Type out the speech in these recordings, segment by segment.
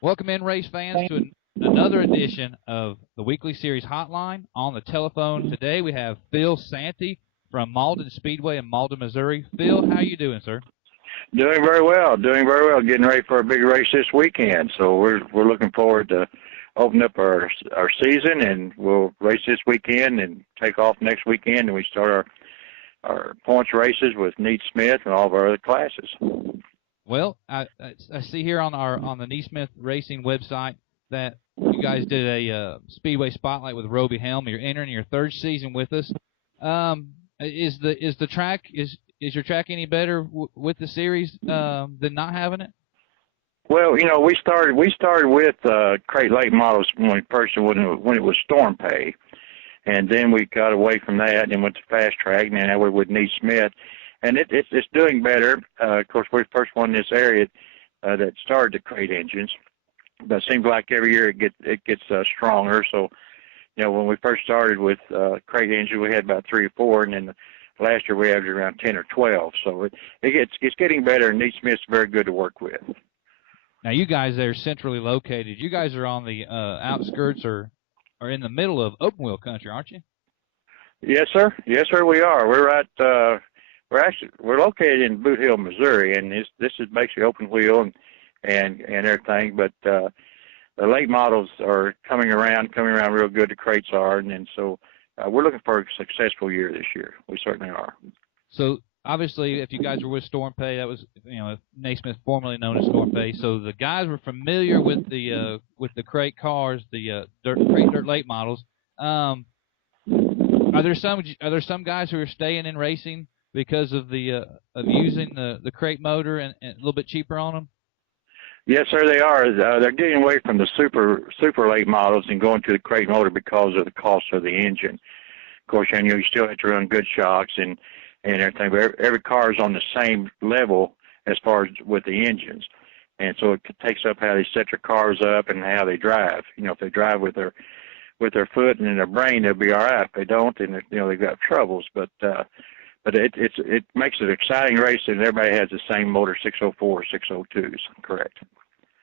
Welcome in, race fans, to another edition of the Weekly Series Hotline. On the telephone today, we have Phil Santee from Malden Speedway in Malden, Missouri. Phil, how you doing, sir? Doing very well. Doing very well. Getting ready for a big race this weekend. So we're looking forward to open up our season, and we'll race this weekend and take off next weekend, and we start our points races with NeSmith and all of our other classes. Well, I see here on the NeSmith Racing website that you guys did a Speedway Spotlight with Roby Helm. You're entering your third season with us. Is your track any better with the series than not having it? Well, we started with crate late models when it was storm pay, and then we got away from that and went to fast track, and now we're with NeSmith, and it's doing better. Of course, we're the first one in this area that started the crate engines, but it seems like every year it gets stronger. So, when we first started with crate engine, we had about 3 or 4, and then last year we averaged around 10 or 12. So it's getting better, and NeSmith's very good to work with. Now, you guys are centrally located. You guys are on the outskirts or in the middle of open wheel country, aren't you? Yes, sir. Yes, sir. We are. We're located in Boot Hill, Missouri, and this is basically open wheel and everything. But the late models are coming around real good. The crates are, and so we're looking for a successful year this year. We certainly are. So obviously, if you guys were with Storm Pay, that was NeSmith, formerly known as Storm Pay. So the guys were familiar with the crate cars, the crate dirt late models. Are there some guys who are staying in racing because of of using the crate motor and a little bit cheaper on them? Yes, sir, they are. They're getting away from the super late models and going to the crate motor because of the cost of the engine. Of course, you still have to run good shocks and everything, but every car is on the same level as far as with the engines, and so it takes up how they set their cars up and how they drive. If they drive with their foot and in their brain, they'll be all right. If they don't, then they've got troubles. But it makes it an exciting race, and everybody has the same motor 604 or 602s. Correct.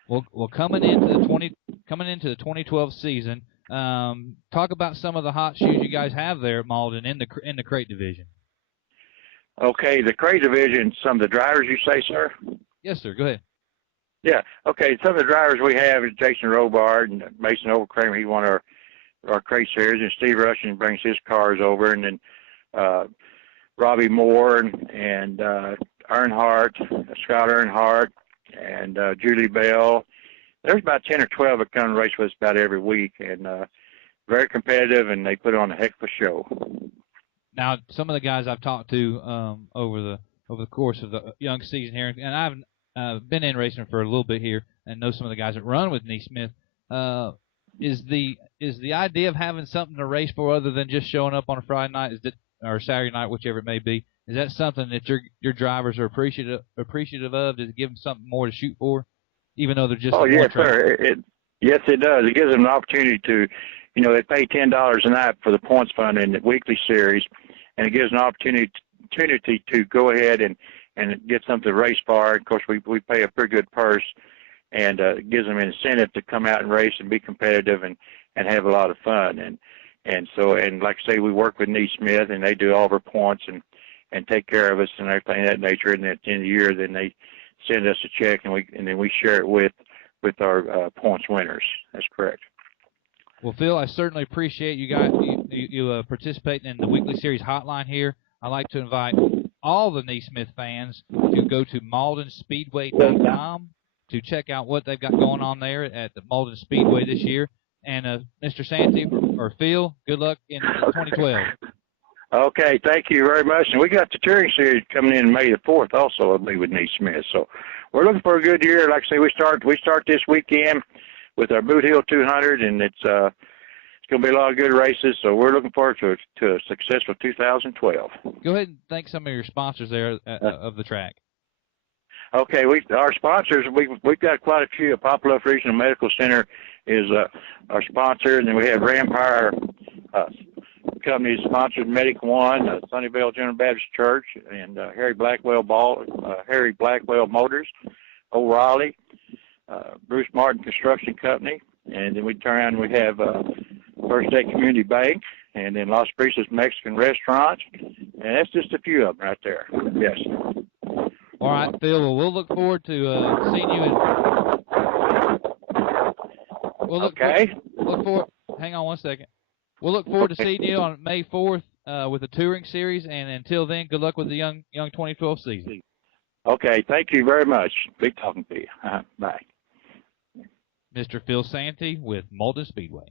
Well, coming into the 2012 season, talk about some of the hot shoes you guys have there at Malden in the crate division. Okay, the crate division. Some of the drivers, you say, sir? Yes, sir. Go ahead. Yeah. Okay. Some of the drivers we have is Jason Robart and Mason Overkramer. He won our crate series, and Steve Rushing brings his cars over, and then Robbie Moore and Earnhardt, Scott Earnhardt, and Julie Bell. There's about 10 or 12 that come and race with us about every week, and very competitive, and they put on a heck of a show. Now, some of the guys I've talked to over the course of the young season here, and I've been in racing for a little bit here, and know some of the guys that run with NeSmith. Is the idea of having something to race for other than just showing up on a Friday night or Saturday night, whichever it may be? Is that something that your drivers are appreciative of? Does it give them something more to shoot for, even though they're just? Oh yes, sir. Yes, it does. It gives them an opportunity to, they pay $10 a night for the points fund in the weekly series, and it gives an opportunity to go ahead and get something to race for. Of course, we pay a pretty good purse, and it gives them an incentive to come out and race and be competitive and have a lot of fun. And so like I say, we work with NeSmith, and they do all of our points and take care of us and everything of that nature. And at the end of the year, then they send us a check, and then we share it with our points winners. That's correct. Well, Phil, I certainly appreciate you guys participating in the weekly series hotline here. I'd like to invite all the NeSmith fans to go to MaldenSpeedway.com to check out what they've got going on there at the Malden Speedway this year. And Mr. Santee or Phil, good luck in 2012. Okay, thank you very much. And we got the touring series coming in May the 4th also, I believe, with NeSmith. So we're looking for a good year. Like I say, we start this weekend with our Boot Hill 200, and it's going to be a lot of good races. So we're looking forward to a successful 2012. Go ahead and thank some of your sponsors there of the track. Okay, our sponsors, we've got quite a few. Poplar Regional Medical Center is our sponsor, and then we have Rampire companies sponsored Medic One, Sunnyvale General Baptist Church, and Harry Blackwell Motors, O'Reilly, Bruce Martin Construction Company, and then we turn around and we have First State Community Bank, and then Las Brisas Mexican Restaurants, and that's just a few of them right there. Yes. All right, Phil. Well, we'll look forward to seeing you. Look forward. Hang on one second. We'll look forward to seeing you on May 4th with the touring series, and until then, good luck with the young 2012 season. Okay, thank you very much. Good talking to you. Bye. Mr. Phil Santee with Malden Speedway.